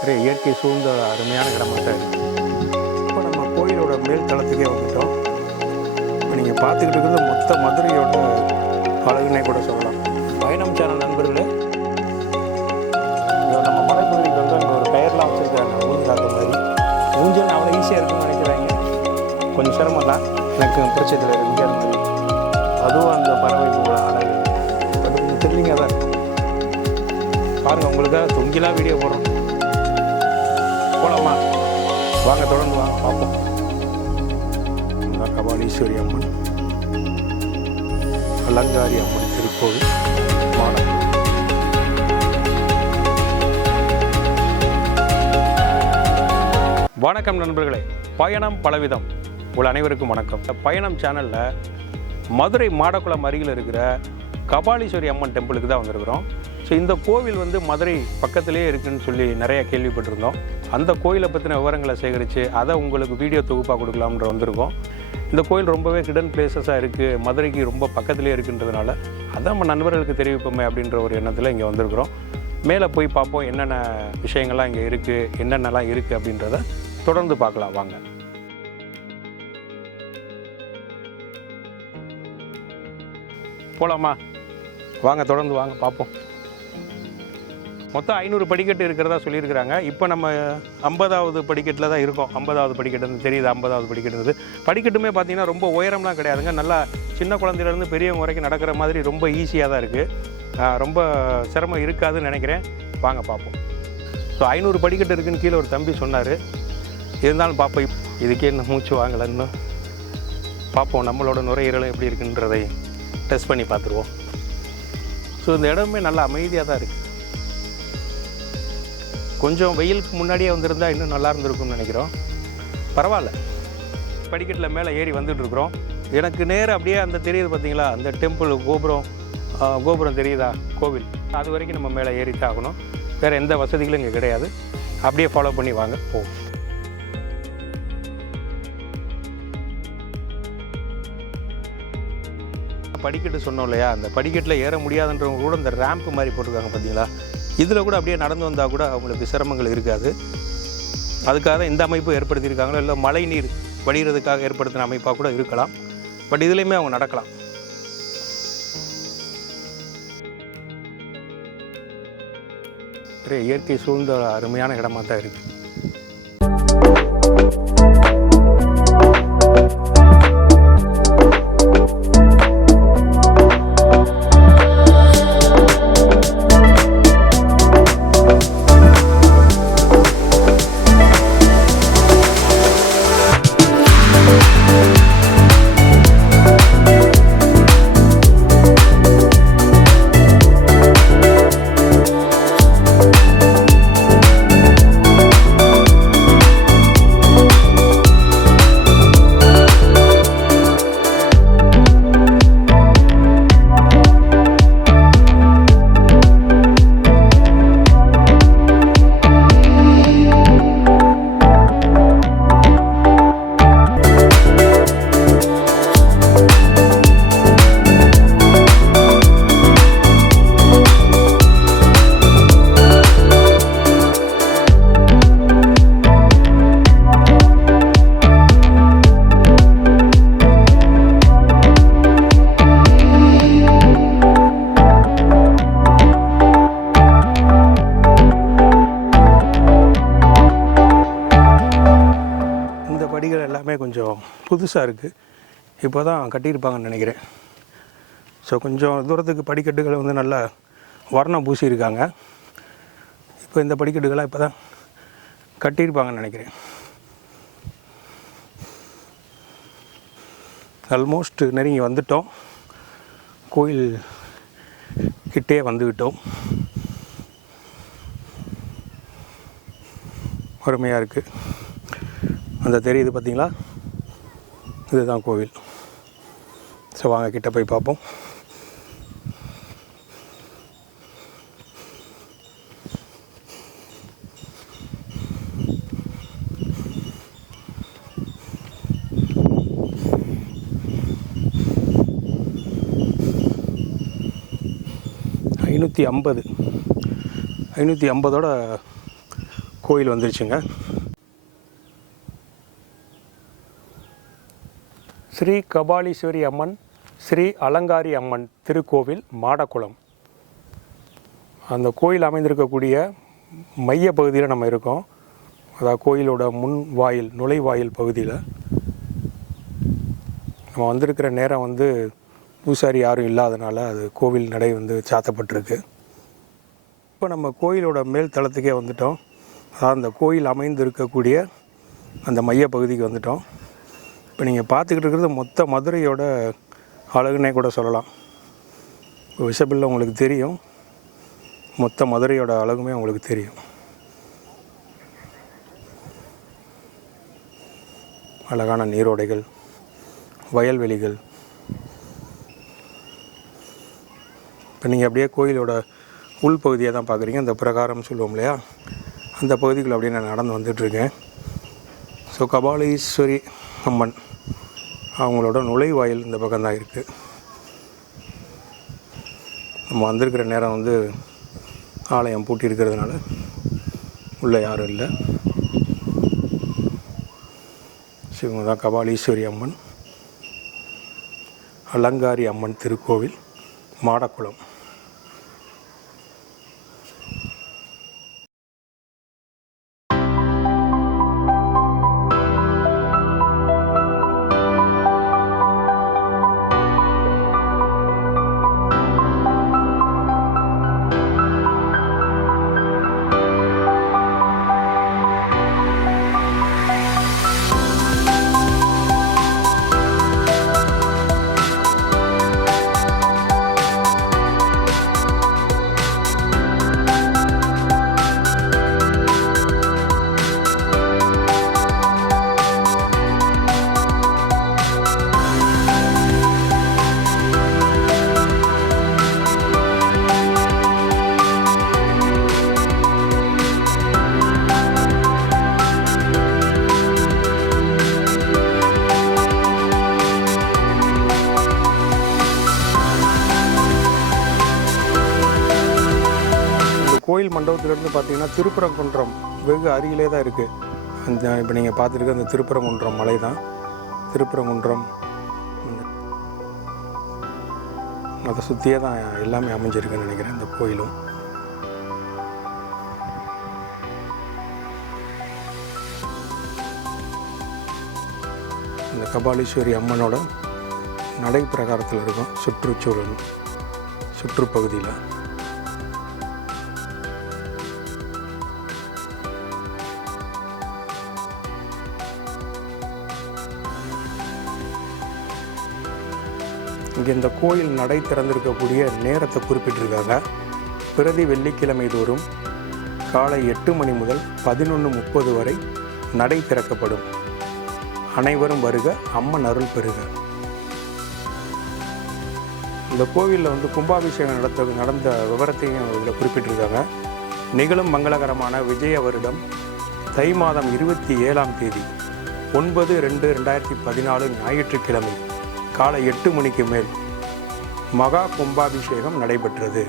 ஒரு இயற்கை சூழ்ந்த அருமையான இடமா தான் இருக்குது இப்போ நம்ம கோயிலோட மேல் தளத்துக்கே வந்துட்டோம். இப்போ நீங்கள் பார்த்துக்கிட்டு இருக்கிறது மொத்த மதுரையோட அழகுனே கூட சொல்லலாம். பயணம் சேனல் நண்பர்களே. இங்க நம்ம மலைப்பகுதிக்கு வந்து அங்கே ஒரு கயர்லாம் வச்சுருக்காங்க. ஊஞ்சாட்ட மாதிரி. ஊஞ்சல் அவ்வளோ ஈஸியாக இருக்குன்னு நினைக்கிறாங்க. கொஞ்சம் சிரமம் தான். எனக்கு பிடிச்சதில் இருக்கு அந்த மாதிரி அதுவும் அந்த பறவை போல அழகு. அது கொஞ்சம் த்ரில்லிங்காக தான் இருக்கும் பாருங்கள் உங்களுக்காக தொங்கிலாம் வீடியோ போடுறோம். போகலாமா வாங்க தொடர்ந்து வாங்க பார்ப்போம். கபாலீஸ்வரி அம்மன் அலங்காரி அம்மன் திருக்கோவில் மாடம் வணக்கம் நண்பர்களே. பயணம் பலவிதம். உள்ள அனைவருக்கும் வணக்கம். இந்த பயணம் சேனலில் மதுரை மாடக்குளம் அருகில் இருக்கிற கபாலீஸ்வரி அம்மன் டெம்பிளுக்கு தான் வந்திருக்கிறோம். ஸோ இந்த கோவில் வந்து மதுரை பக்கத்திலே இருக்குன்னு சொல்லி நிறைய கேள்விப்பட்டிருந்தோம். அந்த கோயிலை பற்றின விவரங்களை சேகரித்து அதை உங்களுக்கு வீடியோ தொகுப்பாக கொடுக்கலாம்ன்ற வந்திருக்கோம். இந்த கோயில் ரொம்பவே ஹிடன் பிளேசஸாக இருக்குது மதுரைக்கு ரொம்ப பக்கத்திலே இருக்குன்றதுனால அதை நம்ம நண்பர்களுக்கு தெரிவிப்போமே அப்படின்ற ஒரு எண்ணத்தில் இங்கே வந்திருக்கிறோம். மேலே போய் பார்ப்போம் என்னென்ன விஷயங்கள்லாம் இங்கே இருக்குது என்னென்னலாம் இருக்குது அப்படின்றத தொடர்ந்து பார்க்கலாம். வாங்க. போகலாமா வாங்க தொடர்ந்து வாங்க பார்ப்போம். மொத்தம் ஐநூறு படிக்கட்டு இருக்கிறதா சொல்லியிருக்கிறாங்க. இப்போ நம்ம ஐம்பதாவது படிக்கட்டில் தான் இருக்கோம். ஐம்பதாவது படிக்கட்டு தெரியுது ஐம்பதாவது படிக்கட்டுது படிக்கட்டுமே பார்த்தீங்கன்னா ரொம்ப உயரம்லாம் கிடையாதுங்க. நல்லா சின்ன குழந்தையிலேருந்து பெரியவங்க வரைக்கும் நடக்கிற மாதிரி ரொம்ப ஈஸியாக தான் இருக்குது ரொம்ப சிரமம் இருக்காதுன்னு நினைக்கிறேன். வாங்க பார்ப்போம். ஸோ ஐநூறு படிக்கட்டு இருக்குன்னு கீழே ஒரு தம்பி சொன்னார். இருந்தாலும் பார்ப்போம் இதுக்கே இன்னும் மூச்சு வாங்கலைன்னு. பார்ப்போம் நம்மளோட நுரையீரலும் எப்படி இருக்குன்றதை டெஸ்ட் பண்ணி பார்த்துருவோம். ஸோ இந்த இடமே நல்லா அமைதியாக தான் இருக்குது கொஞ்சம் வெயிலுக்கு முன்னாடியே வந்திருந்தா இன்னும் நல்லா இருந்திருக்கும்னு நினைக்கிறோம். பரவாயில்ல. படிக்கட்டில் மேலே ஏறி வந்துட்டுருக்குறோம். எனக்கு நேராக அப்படியே அந்த தெரியுது பார்த்தீங்களா அந்த டெம்பிள் கோபுரம் கோபுரம் தெரியுதா? கோவில். அது வரைக்கும் நம்ம மேலே ஏறித்தான் ஆகணும். வேறு எந்த வசதிகளும் இங்கே கிடையாது. அப்படியே ஃபாலோ பண்ணி வாங்க போவோம். படிக்கட்டு சொன்னோம் இல்லையா? அந்த படிக்கட்டில் ஏற முடியாதுன்றவங்க கூட இந்த ரேம்ப் மாதிரி போட்டிருக்காங்க பார்த்தீங்களா இதில் கூட அப்படியே நடந்து வந்தால் கூட அவங்களுக்கு சிரமங்கள் இருக்காது. அதுக்காக இந்த அமைப்பு ஏற்படுத்தியிருக்காங்களோ இல்லை மழை நீர் வடிகிறதுக்காக ஏற்படுத்தின அமைப்பாக கூட இருக்கலாம். பட் இதுலேயுமே அவங்க நடக்கலாம். இயற்கை சூழ்ந்த அருமையான இடமாக தான் இருக்குது புதுசாக இருக்குது இப்போ தான் கட்டியிருப்பாங்கன்னு நினைக்கிறேன். ஸோ கொஞ்சம் தூரத்துக்கு படிக்கட்டுகள் வந்து நல்லா வர்ணம் பூசியிருக்காங்க. இப்போ இந்த படிக்கட்டுகளாக இப்போ தான் கட்டியிருப்பாங்கன்னு நினைக்கிறேன். ஆல்மோஸ்ட் நெருங்கி வந்துட்டோம். கோயில் கிட்டே வந்துவிட்டோம். அருமையாக இருக்குது அந்த தெரியுது பார்த்தீங்களா? இதுதான் கோவில். ஸோ வாங்க கிட்ட போய் பார்ப்போம். ஐநூற்றி ஐம்பது. ஐநூற்றி ஐம்பதோட கோயில் வந்துருச்சுங்க. ஸ்ரீ கபாலீஸ்வரி அம்மன் ஸ்ரீ அலங்காரி அம்மன் திருக்கோவில் மாடக்குளம். அந்த கோயில் அமைந்திருக்கக்கூடிய மைய பகுதியில் நம்ம இருக்கோம். அதாவது கோயிலோட முன் வாயில் நுழைவாயில் பகுதியில். நம்ம வந்திருக்கிற நேரம் வந்து பூசாரி யாரும் இல்லாதனால அது கோவில் நடை வந்து சாத்தப்பட்டிருக்கு. இப்போ நம்ம கோயிலோட மேல் தளத்துக்கே வந்துட்டோம். அதாவது அந்த கோயில் அமைந்து இருக்கக்கூடிய அந்த மைய பகுதிக்கு வந்துட்டோம். இப்போ நீங்கள் பார்த்துக்கிட்டு இருக்கிறது மொத்த மதுரையோட அழகுன்னே கூட சொல்லலாம். விசபில் உங்களுக்கு தெரியும். மொத்த மதுரையோட அழகுமே உங்களுக்கு தெரியும். அழகான நீரோடைகள் வயல்வெளிகள். இப்போ நீங்கள் அப்படியே கோயிலோட உள்பகுதியை தான் பார்க்குறீங்க. அந்த பிரகாரம் சொல்லுவோம் இல்லையா? அந்த பகுதிக்குள்ள அப்படியே நான் நடந்து வந்துட்டுருக்கேன் ஸோ கபாலீஸ்வரி அம்மன். அவங்களோட நுழைவாயில் இந்த பக்கம் தான் இருக்குது நம்ம வந்திருக்கிற நேரம் வந்து ஆலயம் பூட்டி இருக்கிறதுனால உள்ளே யாரும் இல்லை. இவங்க தான் கபாலீஸ்வரி அம்மன். அலங்காரி அம்மன் திருக்கோவில் மாடக்குளம். கோயில் பார்த்தீங்கன்னா திருப்பரங்குன்றம் வெகு அருகிலே தான் இருக்குது அந்த இப்போ நீங்கள் பார்த்துருக்க அந்த திருப்பரங்குன்றம் மலை தான். திருப்பரங்குன்றம் அதை சுற்றியே தான் எல்லாமே அமைஞ்சிருக்குன்னு நினைக்கிறேன் இந்த கோயிலும். இந்த கபாலீஸ்வரி அம்மனோட நடை பிரகாரத்தில் இருக்கும் சுற்றுச்சூழல் சுற்றுப்பகுதியில். இங்கே இந்த கோயில் நடை திறந்திருக்கக்கூடிய நேரத்தை குறிப்பிட்டிருக்காங்க. பிரதி வெள்ளிக்கிழமை தோறும் காலை எட்டு மணி முதல் பதினொன்று முப்பது வரை நடை திறக்கப்படும். அனைவரும் வருக அம்மன் அருள் பெறுக. இந்த கோவிலில் வந்து கும்பாபிஷேகம் நடத்த நடந்த விவரத்தையும் இதில் குறிப்பிட்டிருக்காங்க. நிகழும் மங்களகரமான விஜய வருடம் தை மாதம் இருபத்தி ஏழாம் தேதி ஒன்பது ரெண்டு ரெண்டாயிரத்தி பதினாலு ஞாயிற்றுக்கிழமை. காலை எட்டு மணிக்கு மேல் மகா கும்பாபிஷேகம் நடைபெற்றது.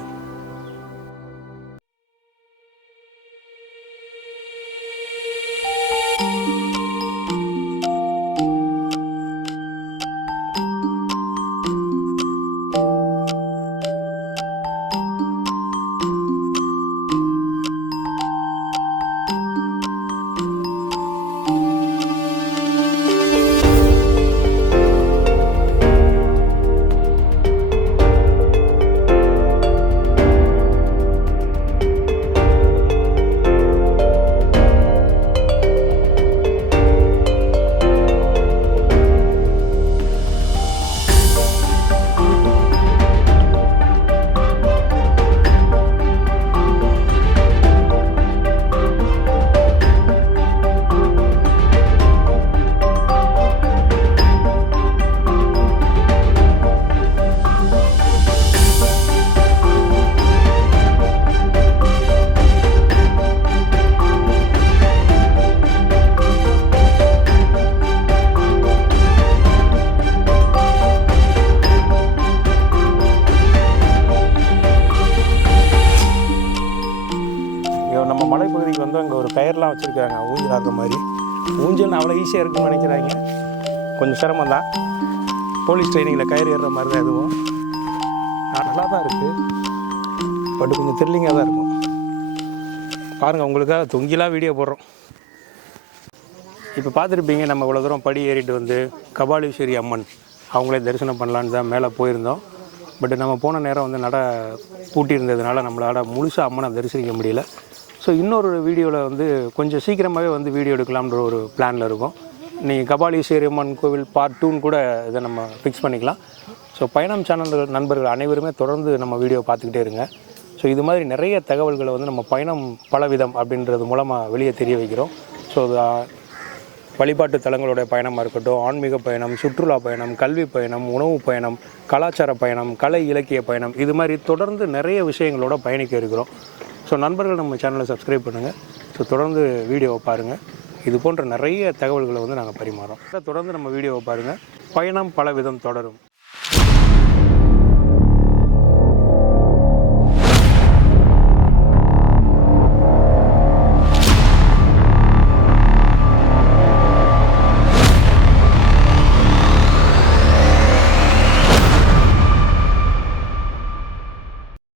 கயிறுலாம் வச்சுருக்காங்க. ஊஞ்சல் ஆடுற மாதிரி ஊஞ்சல் அவ்வளோ ஈஸியாக இருக்குன்னு நினைக்கிறாங்க. கொஞ்சம் சிரமம் தான் போலீஸ் ட்ரைனிங்கில் கயிறு ஏறுற மாதிரி தான் எதுவும். நல்லா தான் இருக்குது பட் கொஞ்சம் த்ரில்லிங்காக தான் இருக்கும். பாருங்கள் உங்களுக்காக தொங்கிலாம் வீடியோ போடுறோம். இப்போ பார்த்துருப்பீங்க நம்ம இவ்வளோ தூரம் படி ஏறிட்டு வந்து கபாலீஸ்வரி அம்மன் அவங்களே தரிசனம் பண்ணலான்னு தான் மேலே போயிருந்தோம். பட் நம்ம போன நேரம் வந்து நட பூட்டி இருந்ததுனால நம்மளால் முழுசாக அம்மனை தரிசிக்க முடியல. ஸோ இன்னொரு வீடியோவில் வந்து கொஞ்சம் சீக்கிரமாகவே வந்து வீடியோ எடுக்கலாம்ன்ற ஒரு பிளானில் இருக்கும். நீங்கள் கபாலி அம்மன் கோவில் பார்ட் டூன்னு கூட இதை நம்ம ஃபிக்ஸ் பண்ணிக்கலாம். ஸோ பயணம் சேனல் நண்பர்கள் அனைவருமே தொடர்ந்து நம்ம வீடியோ பார்த்துக்கிட்டே இருங்க. ஸோ இது மாதிரி நிறைய தகவல்களை வந்து நம்ம பயணம் பலவிதம் அப்படின்றது மூலமாக வெளியே தெரிய வைக்கிறோம். ஸோ வழிபாட்டு தலங்களுடைய பயணமாக இருக்கட்டும் ஆன்மீக பயணம் சுற்றுலா பயணம் கல்வி பயணம் உணவு பயணம் கலாச்சார பயணம் கலை இலக்கிய பயணம் இது மாதிரி தொடர்ந்து நிறைய விஷயங்களோட பயணிக்க இருக்கிறோம். ஸோ நண்பர்கள் நம்ம சேனலை சப்ஸ்கிரைப் பண்ணுங்கள் ஸோ தொடர்ந்து வீடியோவை பாருங்கள் இது போன்ற நிறைய தகவல்களை வந்து நாங்கள் பரிமாறோம். தொடர்ந்து நம்ம வீடியோவை பாருங்கள் பயணம் பலவிதம் தொடரும்.